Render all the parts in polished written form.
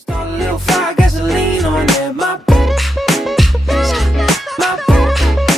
Start a little fire, gasoline on it. My bad. My bad. My bad.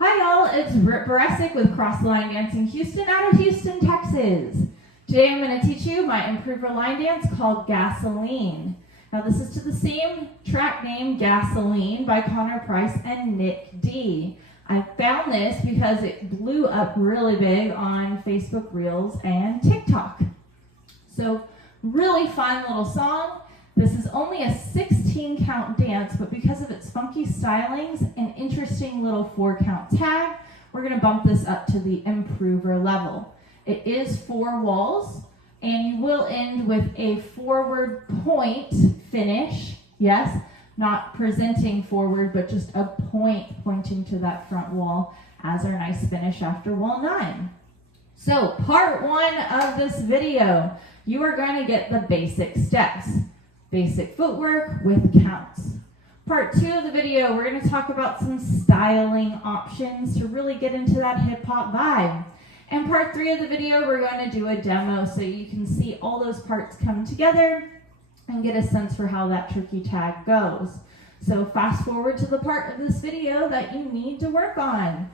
Hi y'all, it's Britt Beresik with Cross Line Dancing Houston out of Houston, Texas. Today I'm going to teach you my improver line dance called Gasoline. Now this is to the same track name, Gasoline, by Connor Price and Nick D. I found this because it blew up really big on Facebook Reels and TikTok. So really fun little song. This is only a 16 count dance, but because of its funky stylings and interesting little 4 count tag, we're going to bump this up to the improver level. It is 4 walls, and you will end with a forward point finish. Yes, not presenting forward, but just a point pointing to that front wall as our nice finish after wall 9. So part 1 of this video, you are going to get the basic steps, basic footwork with counts. Part 2 of the video, we're going to talk about some styling options to really get into that hip hop vibe. And part 3 of the video, we're going to do a demo so you can see all those parts come together and get a sense for how that tricky tag goes. So fast forward to the part of this video that you need to work on.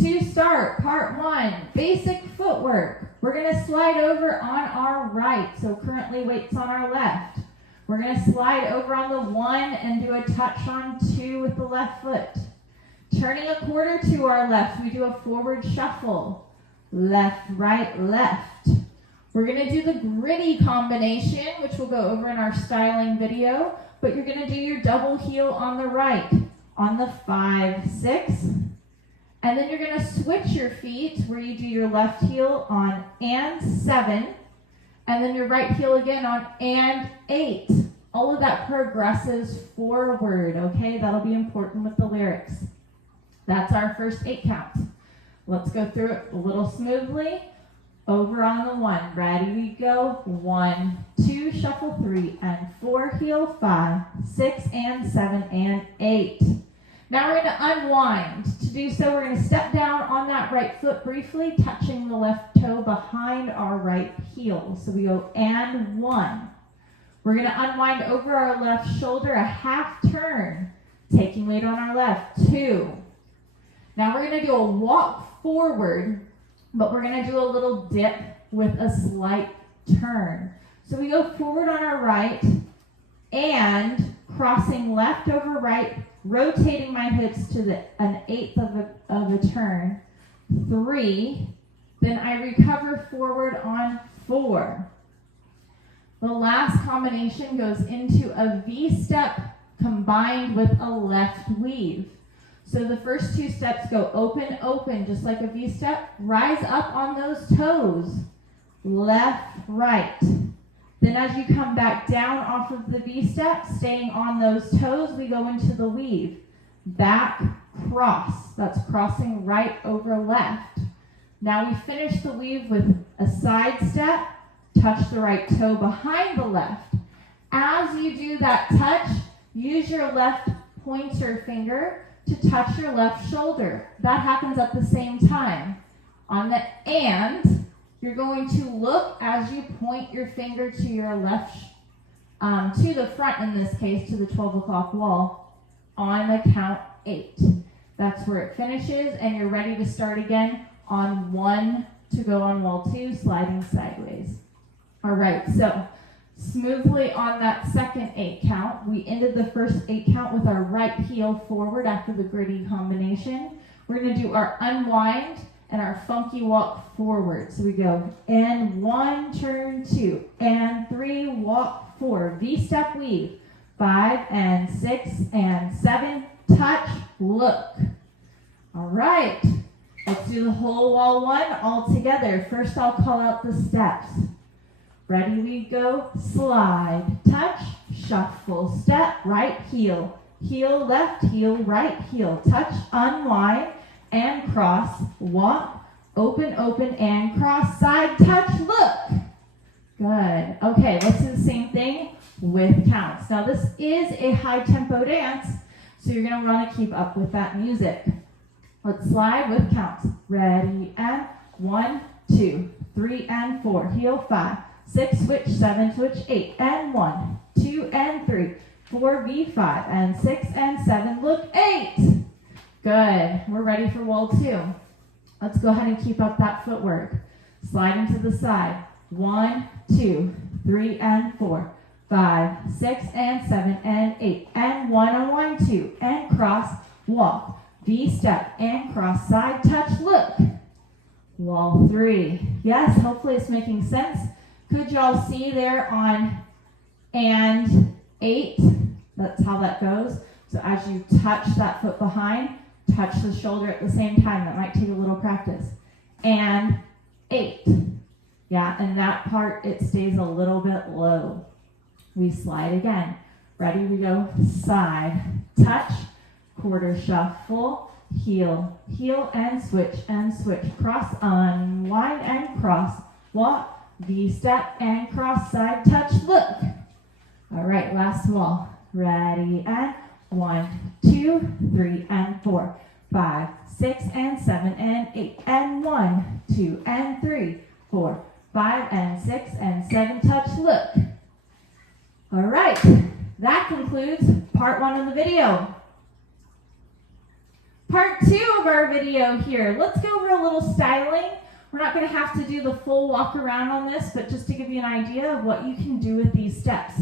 To start, part 1, basic footwork. We're going to slide over on our right, so currently weight's on our left. We're going to slide over on the 1 and do a touch on 2 with the left foot. Turning a quarter to our left, we do a forward shuffle. Left, right, left. We're going to do the gritty combination, which we'll go over in our styling video, but you're going to do your double heel on the right, on the 5, 6, and then you're going to switch your feet where you do your left heel on and 7, and then your right heel again on and 8. All of that progresses forward, okay? That'll be important with the lyrics. That's our first 8 count. Let's go through it a little smoothly. Over on the 1, ready, we go. 1, 2, shuffle 3 and 4, heel 5, 6 and 7 and 8. Now we're going to unwind. To do so, we're going to step down on that right foot briefly, touching the left toe behind our right heel. So we go and 1. We're going to unwind over our left shoulder, a half turn, taking weight on our left, 2. Now we're going to do a walk forward, but we're going to do a little dip with a slight turn. So we go forward on our right and crossing left over right, rotating my hips to an 1/8 of a turn, 3. Then I recover forward on 4. The last combination goes into a V-step combined with a left weave. So the first 2 steps go open, open, just like a V-step. Rise up on those toes. Left, right. Then as you come back down off of the V-step, staying on those toes, we go into the weave. Back, cross. That's crossing right over left. Now we finish the weave with a side step. Touch the right toe behind the left. As you do that touch, use your left pointer finger to touch your left shoulder. That happens at the same time. On the and, you're going to look as you point your finger to your left, to the front in this case, to the 12 o'clock wall, on the count 8. That's where it finishes, and you're ready to start again on 1 to go on wall 2, sliding sideways. All right, so smoothly on that second 8 count. We ended the first 8 count with our right heel forward after the gritty combination. We're going to do our unwind and our funky walk forward. So we go and 1, turn 2, and 3, walk 4, V-step weave, 5 and 6 and 7, touch, look. All right, let's do the whole wall 1 all together. First I'll call out the steps. Ready, we go, slide, touch, shuffle, step, right heel, heel, left heel, right heel, touch, unwind, and cross, walk, open, open, and cross, side, touch, look. Good. Okay, let's do the same thing with counts. Now this is a high tempo dance, so you're going to want to keep up with that music. Let's slide with counts. Ready, and 1, 2, 3, and 4. Heel 5, 6, switch, 7, switch, 8, and 1, 2, and 3, 4, V5, and 6, and 7, look, 8. Good. We're ready for wall 2. Let's go ahead and keep up that footwork. Slide into the side. 1, 2, 3, and 4, 5, 6, and 7, and 8, and 1, and 1, 2, and cross, walk, V-step, and cross, side, touch, look. Wall 3. Yes, hopefully it's making sense. Could y'all see there on and 8? That's how that goes. So as you touch that foot behind, touch the shoulder at the same time. That might take a little practice. And 8. Yeah, and that part, it stays a little bit low. We slide again. Ready, we go side, touch, quarter shuffle, heel, heel, and switch, cross, unwind, and cross, walk, V-step, and cross, side, touch, look. All right, last wall. Ready, and 1, 2, 3, and 4, 5, 6, and 7, and 8, and 1, 2, and 3, 4, 5, and 6, and 7, touch, look. All right, that concludes part 1 of the video. Part 2 of our video here. Let's go over a little styling. We're not going to have to do the full walk around on this, but just to give you an idea of what you can do with these steps.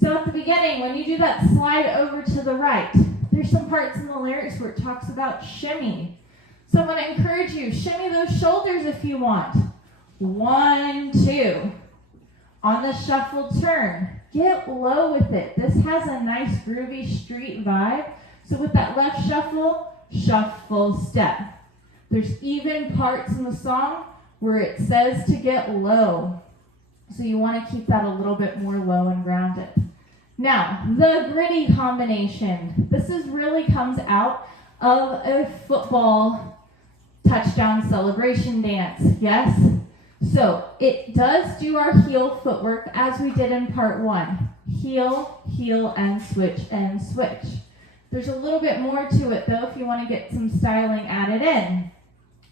So at the beginning, when you do that slide over to the right, there's some parts in the lyrics where it talks about shimmy. So I'm going to encourage you, shimmy those shoulders if you want. 1, 2. On the shuffle turn, get low with it. This has a nice groovy street vibe. So with that left shuffle, shuffle step. There's even parts in the song where it says to get low. So you want to keep that a little bit more low and grounded. Now, the gritty combination. This really comes out of a football touchdown celebration dance. Yes? So it does do our heel footwork as we did in part 1. Heel, heel, and switch, and switch. There's a little bit more to it though if you want to get some styling added in.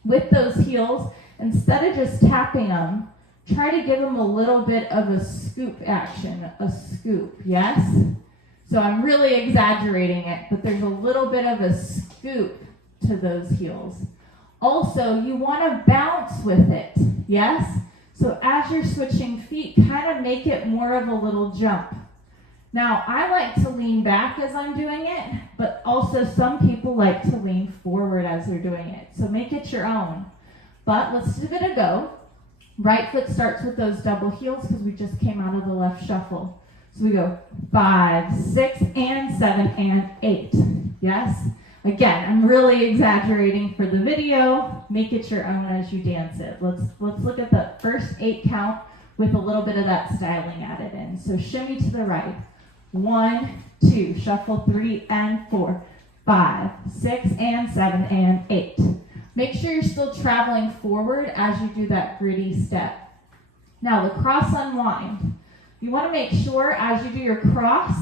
With those heels, instead of just tapping them, try to give them a little bit of a scoop action, a scoop, yes? So I'm really exaggerating it, but there's a little bit of a scoop to those heels. Also, you want to bounce with it, yes? So as you're switching feet, kind of make it more of a little jump. Now, I like to lean back as I'm doing it, but also some people like to lean forward as they're doing it. So make it your own. But let's give it a go. Right foot starts with those double heels because we just came out of the left shuffle. So we go 5, 6, and 7, and 8. Yes? Again, I'm really exaggerating for the video. Make it your own as you dance it. Let's look at the first 8 count with a little bit of that styling added in. So shimmy to the right. 1, 2, shuffle 3 and 4, 5, 6, and 7, and 8. Make sure you're still traveling forward as you do that gritty step. Now the cross unwind. You want to make sure as you do your cross,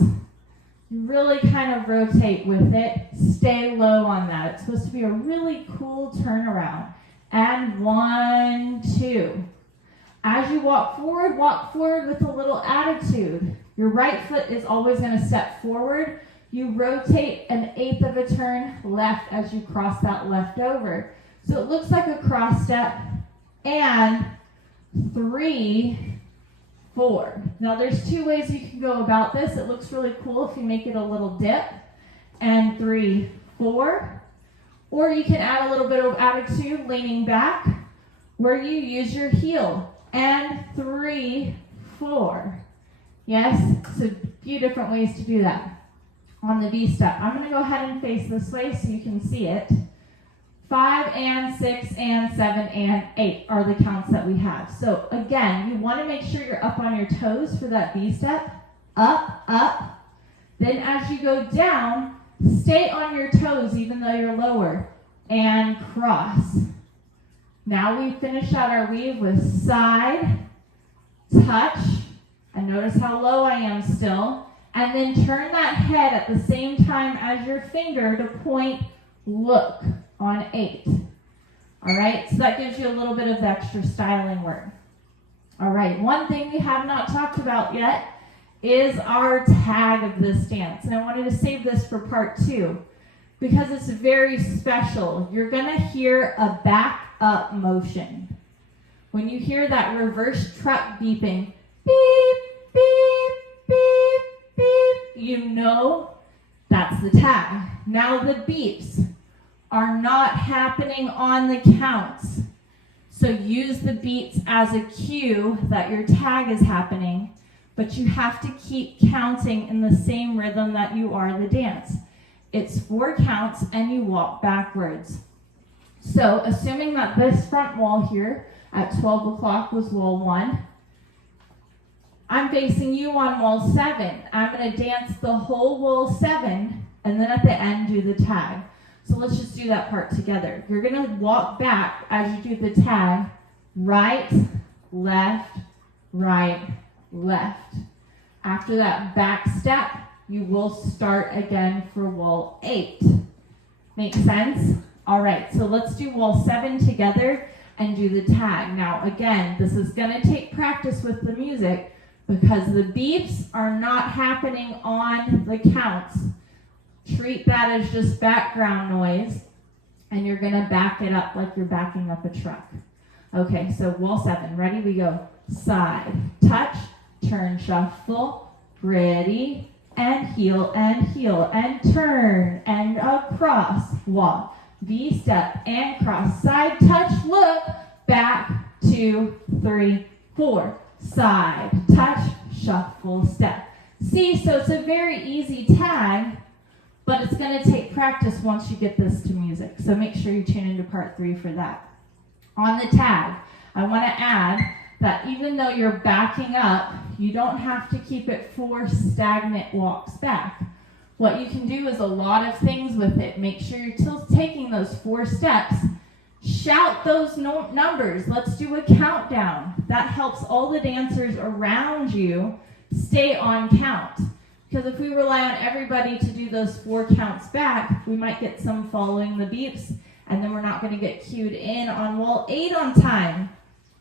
you really kind of rotate with it. Stay low on that. It's supposed to be a really cool turnaround. And 1, 2. As you walk forward with a little attitude. Your right foot is always going to step forward. You rotate 1/8 of a turn left as you cross that left over. So it looks like a cross step and 3, 4. Now there's 2 ways you can go about this. It looks really cool if you make it a little dip and 3, 4. Or you can add a little bit of attitude leaning back where you use your heel and 3, 4. Yes, so a few different ways to do that. On the V step, I'm going to go ahead and face this way so you can see it. 5 and 6 and 7 and 8 are the counts that we have. So again, you want to make sure you're up on your toes for that V step. Up, up. Then as you go down, stay on your toes even though you're lower. And cross. Now we finish out our weave with side, touch, and notice how low I am still. And then turn that head at the same time as your finger to point, look on 8. All right, so that gives you a little bit of the extra styling work. All right, one thing we have not talked about yet is our tag of this dance. And I wanted to save this for part 2 because it's very special. You're gonna hear a back up motion. When you hear that reverse truck beeping, beep, beep, beep, beep, you know that's the tag. Now the beeps are not happening on the counts. So use the beats as a cue that your tag is happening, but you have to keep counting in the same rhythm that you are the dance. It's 4 counts and you walk backwards. So assuming that this front wall here at 12 o'clock was wall 1, I'm facing you on wall 7. I'm going to dance the whole wall 7 and then at the end do the tag. So let's just do that part together. You're going to walk back as you do the tag, right, left, right, left. After that back step, you will start again for wall 8. Make sense? All right, so let's do wall 7 together and do the tag. Now again, this is going to take practice with the music because the beeps are not happening on the counts. Treat that as just background noise, and you're going to back it up like you're backing up a truck. Okay, so wall 7. Ready? We go side, touch, turn, shuffle, ready, and heel, and turn, and across, walk, V-step, and cross, side, touch, look, back, 2, 3, 4, side, touch, shuffle, step. See, so it's a very easy tag, but it's going to take practice once you get this to music. So make sure you tune into part 3 for that. On the tag, I want to add that even though you're backing up, you don't have to keep it 4 stagnant walks back. What you can do is a lot of things with it. Make sure you're still taking those 4 steps. Shout those numbers. Let's do a countdown. That helps all the dancers around you stay on count. Because if we rely on everybody to do those 4 counts back, we might get some following the beeps, and then we're not going to get cued in on wall 8 on time.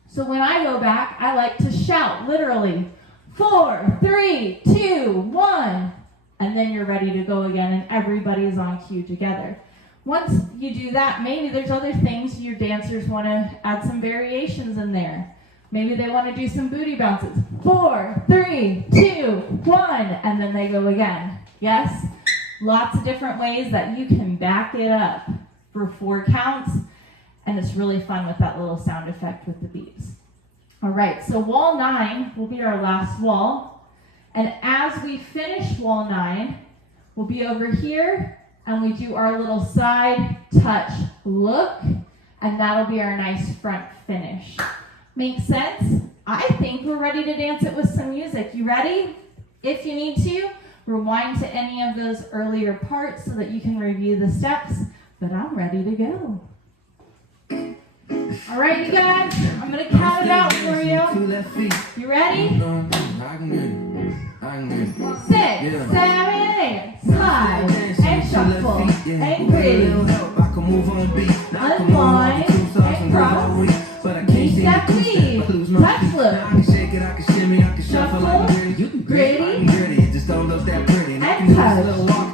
So when I go back, I like to shout, literally, 4, 3, 2, 1, and then you're ready to go again, and everybody's on cue together. Once you do that, maybe there's other things your dancers want to add some variations in there. Maybe they want to do some booty bounces. 4, 3, 2, 1, and then they go again. Yes? Lots of different ways that you can back it up for 4 counts, and it's really fun with that little sound effect with the beeps. All right, so wall 9 will be our last wall, and as we finish wall 9, we'll be over here, and we do our little side touch look, and that'll be our nice front finish. Make sense? I think we're ready to dance it with some music. You ready? If you need to, rewind to any of those earlier parts so that you can review the steps, but I'm ready to go. All right, you guys, I'm going to count it out for you. You ready? 6, 7, 8. Slide and shuffle and grid. Unwind and cross. Step lead, touch look, shuffle, gritty, and touch,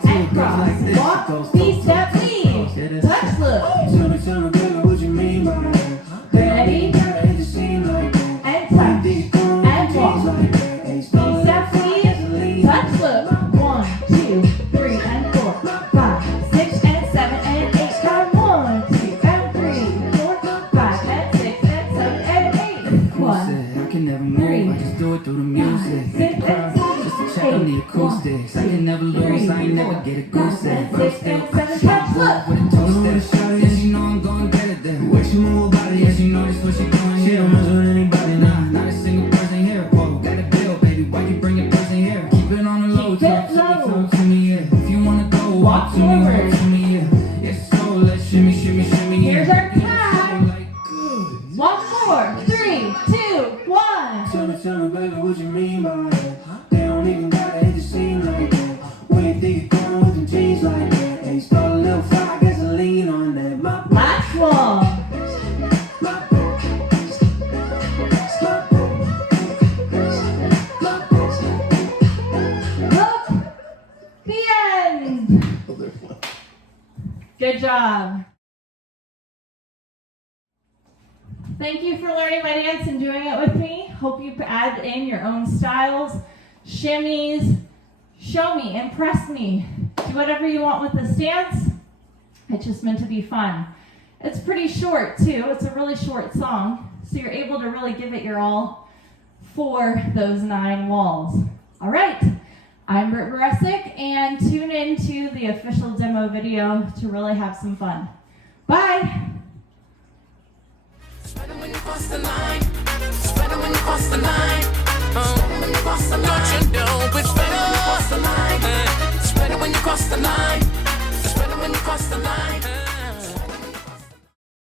and cross, walk, V-step lead, touch look, gritty, and touch, and walk, V-step lead, touch look, 1, 2, 3, and 4, 5, 6, and 7, and 8, come 1, 2, and 3, 4, 5, and 6, and 7, and 8, 1, I can never move, I just do it through the music. 6, and 7, Just to check on the acoustics. I can never lose, I ain't never get a goose egg. 6, and 7, touch look. With a two-step, yes, you know I'm gonna get it there. What you move about it, yes, you know that's what she doing here. She don't mess with anybody, nah, not a single person here. Whoa, got a bill, baby, why you bring a person here? Keep it on the low, talk to me, yeah. If you wanna go, walk to me, walk to me, yeah. Yes, so let's shimmy, shimmy, shimmy, yeah. Here's our tag. Walk 4, 3, 2, 1. Tell me, baby, what you mean by that? They don't even gotta hit the scene like that. When you think you're going with them jeans like that, hey, start a little fire, gasoline on that. Last wall. Great job. Thank you for learning my dance and doing it with me. Hope you add in your own styles, shimmies. Show me, impress me. Do whatever you want with this dance. It's just meant to be fun. It's pretty short too. It's a really short song, so you're able to really give it your all for those 9 walls. All right, I'm Britt Beresik, and tune in to the official demo video to really have some fun. Bye. Spread it when you cross the line. Spread it when you cross the line. When you cross the line. Don't you know it's better when you cross the line. Spread it when you cross the line. Spread it when you cross the line.